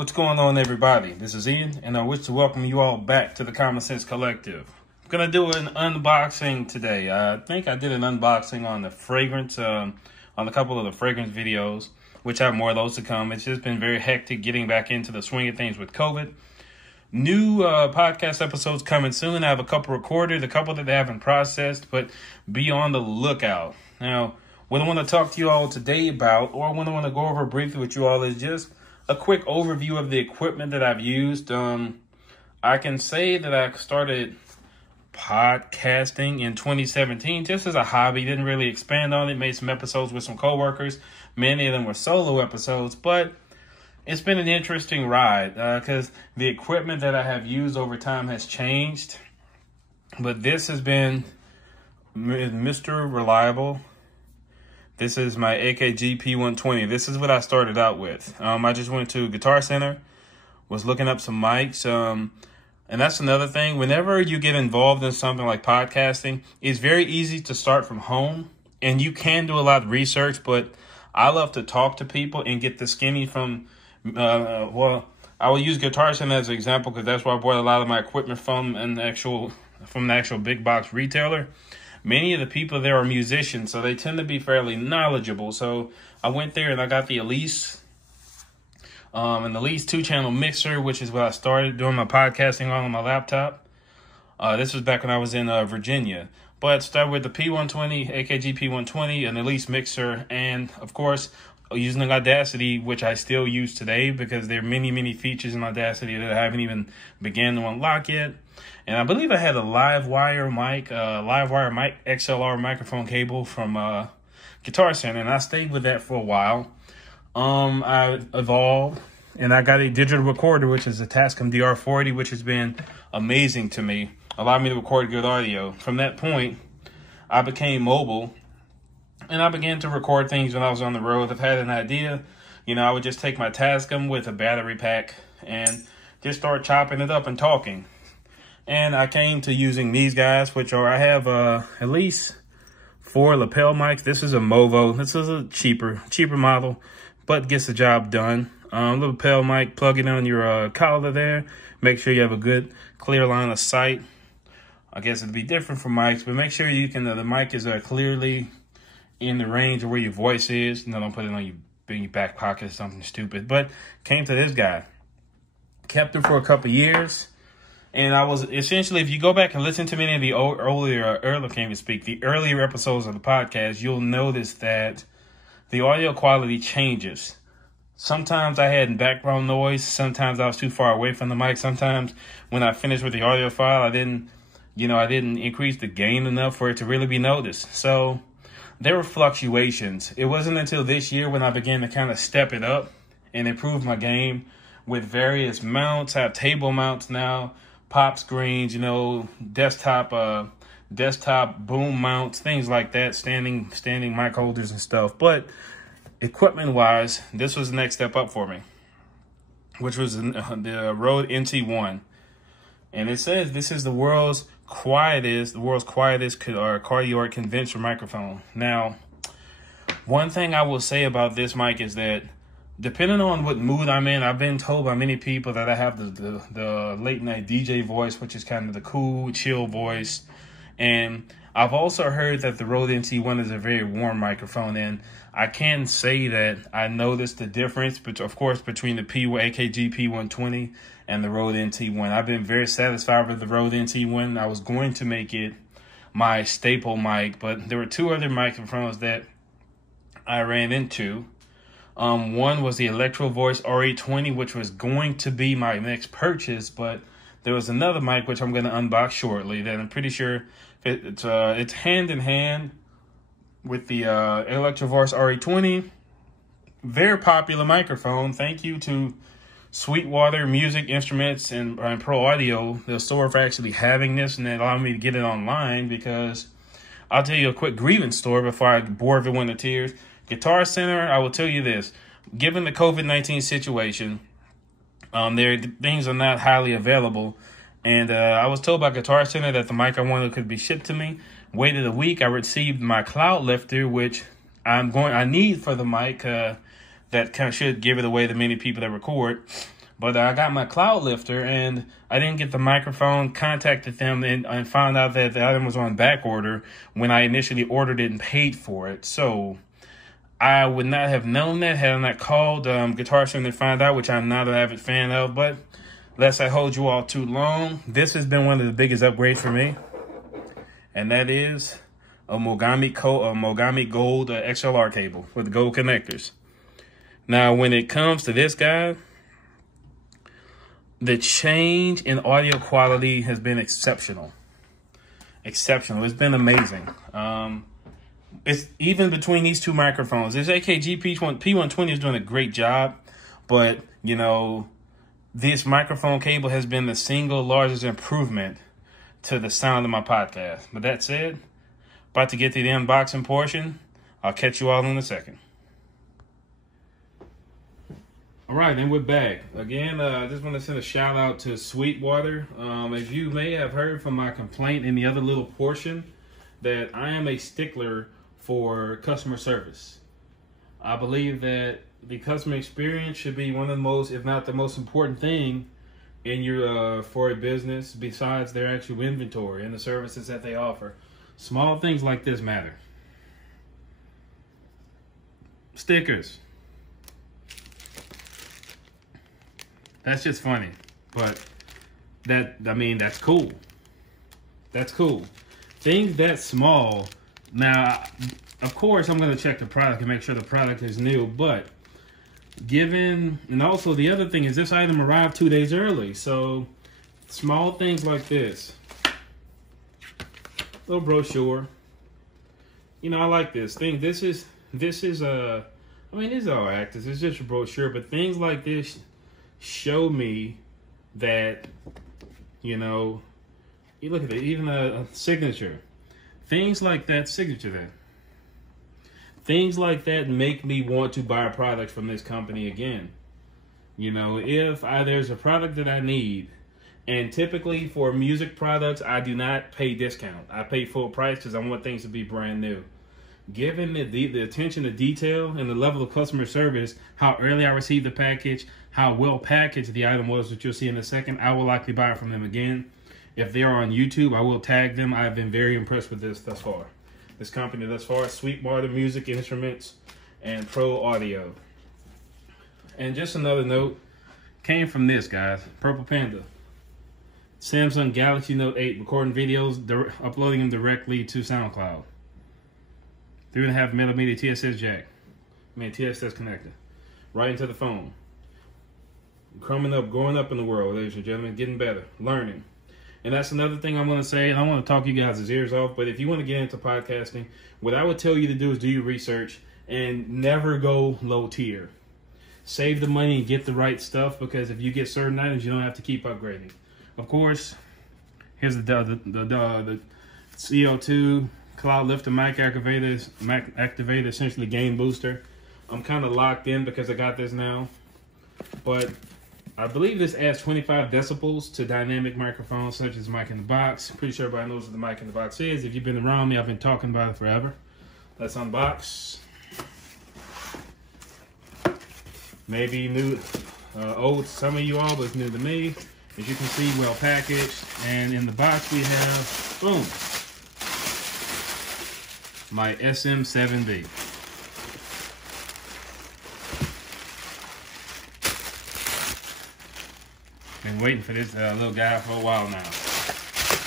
What's going on, everybody? This is Ian, and I wish to welcome you all back to the Common Sense Collective. I'm going to do an unboxing today. I think I did an unboxing on the fragrance, on a couple of the fragrance videos, which I have more of those to come. It's just been very hectic getting back into the swing of things with COVID. New podcast episodes coming soon. I have a couple recorded, a couple that I haven't processed, but be on the lookout. Now, what I want to talk to you all today about, or what I want to go over briefly with you all, is just a quick overview of the equipment that I've used. I can say that I started podcasting in 2017 just as a hobby. Didn't really expand on it. Made some episodes with some coworkers. Many of them were solo episodes, but it's been an interesting ride because the equipment that I have used over time has changed. But this has been Mr. Reliable. This is my AKG P120. This is what I started out with. I just went to Guitar Center, was looking up some mics. And that's another thing. Whenever you get involved in something like podcasting, it's very easy to start from home. And you can do a lot of research, but I love to talk to people and get the skinny from, I will use Guitar Center as an example because that's where I bought a lot of my equipment from, the actual big box retailer. Many of the people there are musicians, so they tend to be fairly knowledgeable. So I went there and I got the Elise, an Elise 2-channel mixer, which is what I started doing my podcasting on my laptop. This was back when I was in Virginia. But started with the P120, AKG P120, an Elise mixer, and of course, using Audacity, which I still use today because there are many, many features in Audacity that I haven't even began to unlock yet. And I believe I had a Lavalier mic, XLR microphone cable from Guitar Center, and I stayed with that for a while. I evolved, and I got a digital recorder, which is a Tascam DR40, which has been amazing to me. Allowed me to record good audio. From that point, I became mobile, and I began to record things when I was on the road. I've had an idea, I would just take my Tascam with a battery pack and just start chopping it up and talking. And I came to using these guys, I have at least 4 lapel mics. This is a Movo. This is a cheaper model, but gets the job done. Little lapel mic, plug it on your collar there. Make sure you have a good clear line of sight. I guess it'd be different from mics, but make sure you can, the mic is clearly in the range of where your voice is. Don't put it on your back pocket or something stupid. But came to this guy, kept it for a couple years. And I was essentially, if you go back and listen to many of the earlier episodes of the podcast, you'll notice that the audio quality changes. Sometimes I had background noise. Sometimes I was too far away from the mic. Sometimes when I finished with the audio file, I didn't increase the gain enough for it to really be noticed. So there were fluctuations. It wasn't until this year when I began to kind of step it up and improve my game with various mounts. I have table mounts now. Pop screens, desktop boom mounts, things like that, standing mic holders and stuff. But equipment-wise, this was the next step up for me, which was the Rode NT1. And it says this is the world's quietest Cardioid condenser microphone. Now, one thing I will say about this mic is that depending on what mood I'm in, I've been told by many people that I have the late night DJ voice, which is kind of the cool, chill voice. And I've also heard that the Rode NT1 is a very warm microphone. And I can say that I noticed the difference, but of course, between the AKG P120 and the Rode NT1. I've been very satisfied with the Rode NT1. I was going to make it my staple mic, but there were 2 other microphones that I ran into. One was the Electro Voice RE20, which was going to be my next purchase, but there was another mic which I'm going to unbox shortly that I'm pretty sure it's hand in hand with the Electro Voice RE20. Very popular microphone. Thank you to Sweetwater Music Instruments and Pro Audio, the store, for actually having this, and it allowed me to get it online, because I'll tell you a quick grievance story before I bore everyone to tears. Guitar Center, I will tell you this, given the COVID-19 situation, things are not highly available. And I was told by Guitar Center that the mic I wanted could be shipped to me. Waited a week, I received my cloud lifter, which I need for the mic. That kind of should give it away to many people that record. But I got my cloud lifter and I didn't get the microphone, contacted them and found out that the item was on back order when I initially ordered it and paid for it. So I would not have known that had I not called Guitar Center and found out, which I'm not an avid fan of. But lest I hold you all too long, this has been one of the biggest upgrades for me. And that is a Mogami Gold XLR cable with the gold connectors. Now, when it comes to this guy, the change in audio quality has been exceptional. Exceptional. It's been amazing. It's even between these two microphones. This AKG P120 is doing a great job, but you know, this microphone cable has been the single largest improvement to the sound of my podcast. But that said, about to get to the unboxing portion. I'll catch you all in a second. All right, and we're back. Again, I just want to send a shout out to Sweetwater. As you may have heard from my complaint in the other little portion, that I am a stickler for customer service. I believe that the customer experience should be one of the most, if not the most important thing in your for a business besides their actual inventory and the services that they offer. Small things like this matter. Stickers. That's just funny, but that's cool. That's cool. Things that small. Now, of course, I'm going to check the product and make sure the product is new, but and also the other thing is this item arrived 2 days early, so small things like this. Little brochure. You know, I like this thing. This is this is all actors. It's just a brochure, but things like this show me that, you know, you look at it, even a signature. Things like that, signature there. Things like that make me want to buy a product from this company again. You know, if there's a product that I need, and typically for music products, I do not pay discount. I pay full price because I want things to be brand new. Given the attention to detail and the level of customer service, how early I received the package, how well packaged the item was, which you'll see in a second, I will likely buy it from them again. If they are on YouTube, I will tag them. I've been very impressed with this thus far. This company thus far, Sweetwater Music Instruments and Pro Audio. And just another note, came from this, guys, Purple Panda. Samsung Galaxy Note 8, recording videos, uploading them directly to SoundCloud. 3.5mm TSS jack. TSS connector. Right into the phone. Growing up in the world, ladies and gentlemen, getting better, learning. And that's another thing I'm going to say, and I want to talk you guys' ears off, but if you want to get into podcasting, what I would tell you to do is do your research and never go low tier. Save the money and get the right stuff, because if you get certain items, you don't have to keep upgrading. Of course, here's the CO2 cloud lifter mic activator, essentially gain booster. I'm kind of locked in because I got this now, but I believe this adds 25 decibels to dynamic microphones such as mic in the box. Pretty sure everybody knows what the mic in the box is. If you've been around me, I've been talking about it forever. Let's unbox. Maybe new, old to some of you all, but it's new to me. As you can see, well packaged. And in the box we have, boom, my SM7B. Been waiting for this little guy for a while now.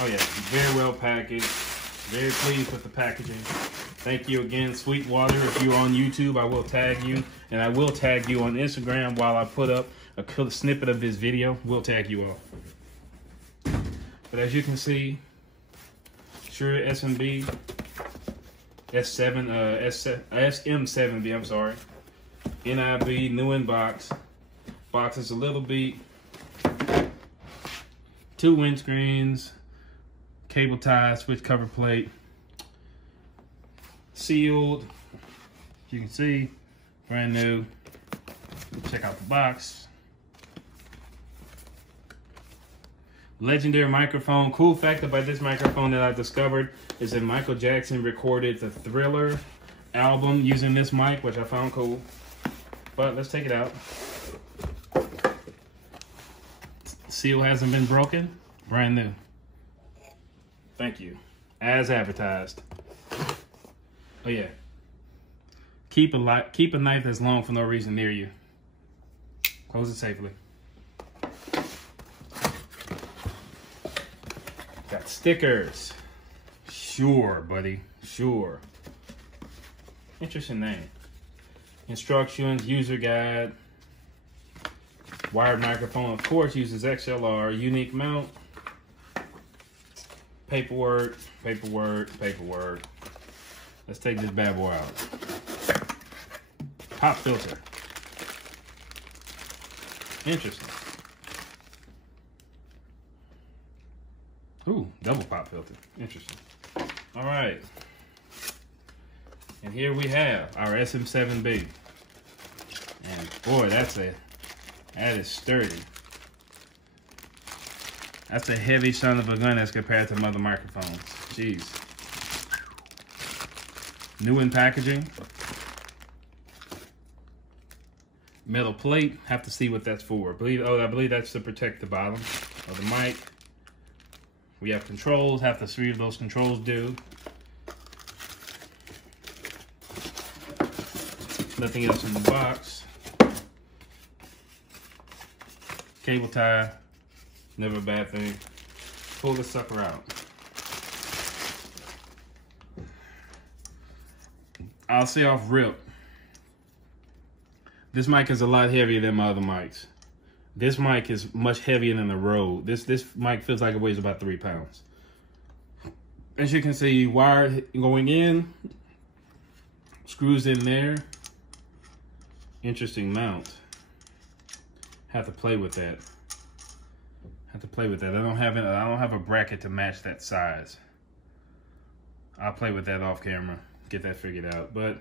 Oh yeah, very well packaged. Very pleased with the packaging. Thank you again, Sweetwater. If you're on YouTube, I will tag you. And I will tag you on Instagram while I put up a snippet of this video. We'll tag you all. But as you can see, Shure SM7B, SM7B, I'm sorry. NIB, new in box. Box is a little beat. 2 windscreens, cable tie, switch cover plate, sealed. You can see, brand new. Check out the box. Legendary microphone. Cool fact about this microphone that I discovered is that Michael Jackson recorded the Thriller album using this mic, which I found cool. But let's take it out. Seal hasn't been broken. Brand new. Thank you. As advertised. Oh yeah. Keep a knife that's long for no reason near you. Close it safely. Got stickers. Shure, buddy. Shure. Interesting name. Instructions, user guide. Wired microphone, of course, uses XLR. Unique mount. Paperwork, paperwork, paperwork. Let's take this bad boy out. Pop filter. Interesting. Ooh, double pop filter. Interesting. All right. And here we have our SM7B. And boy, that is sturdy. That's a heavy son of a gun as compared to other microphones. Jeez. New in packaging. Metal plate. Have to see what that's for. I believe that's to protect the bottom of the mic. We have controls. Have to see what those controls do. Nothing else in the box. Cable tie. Never a bad thing. Pull this sucker out. I'll say off rip. This mic is a lot heavier than my other mics. This mic is much heavier than the Rode. This mic feels like it weighs about 3 pounds. As you can see, wire going in, screws in there. Interesting mount. Have to play with that. I don't have a bracket to match that size. I'll play with that off camera, get that figured out. But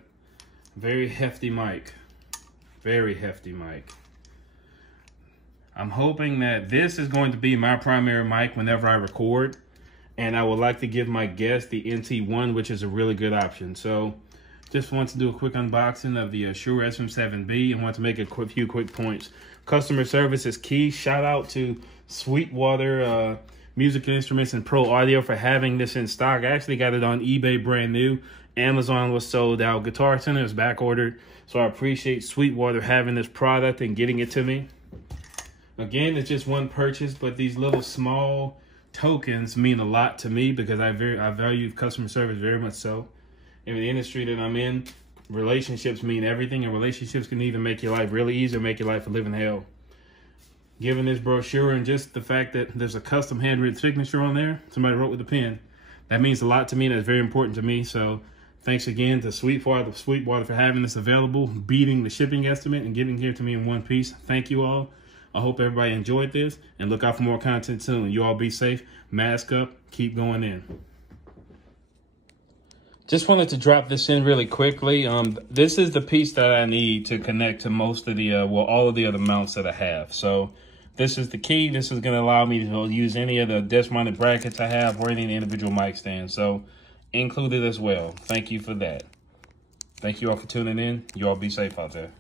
very hefty mic. Very hefty mic. I'm hoping that this is going to be my primary mic whenever I record. And I would like to give my guest the NT1, which is a really good option. So just want to do a quick unboxing of the Shure SM7B and want to make a few quick points. Customer service is key. Shout out to Sweetwater Music Instruments and Pro Audio for having this in stock. I actually got it on eBay brand new. Amazon was sold out. Guitar Center is back ordered. So I appreciate Sweetwater having this product and getting it to me. Again, it's just one purchase, but these little small tokens mean a lot to me because I value customer service very much so. In the industry that I'm in, relationships mean everything, and relationships can either make your life really easy or make your life a living hell. Given this brochure and just the fact that there's a custom handwritten signature on there, somebody wrote with a pen, that means a lot to me. That's very important to me. So thanks again to Sweetwater for having this available, beating the shipping estimate and getting here to me in one piece. Thank you all. I hope everybody enjoyed this and look out for more content soon. You all be safe, mask up, keep going in. Just wanted to drop this in really quickly. This is the piece that I need to connect to most of the, all of the other mounts that I have. So this is the key. This is going to allow me to use any of the desk-mounted brackets I have or any of the individual mic stands. So included as well. Thank you for that. Thank you all for tuning in. You all be safe out there.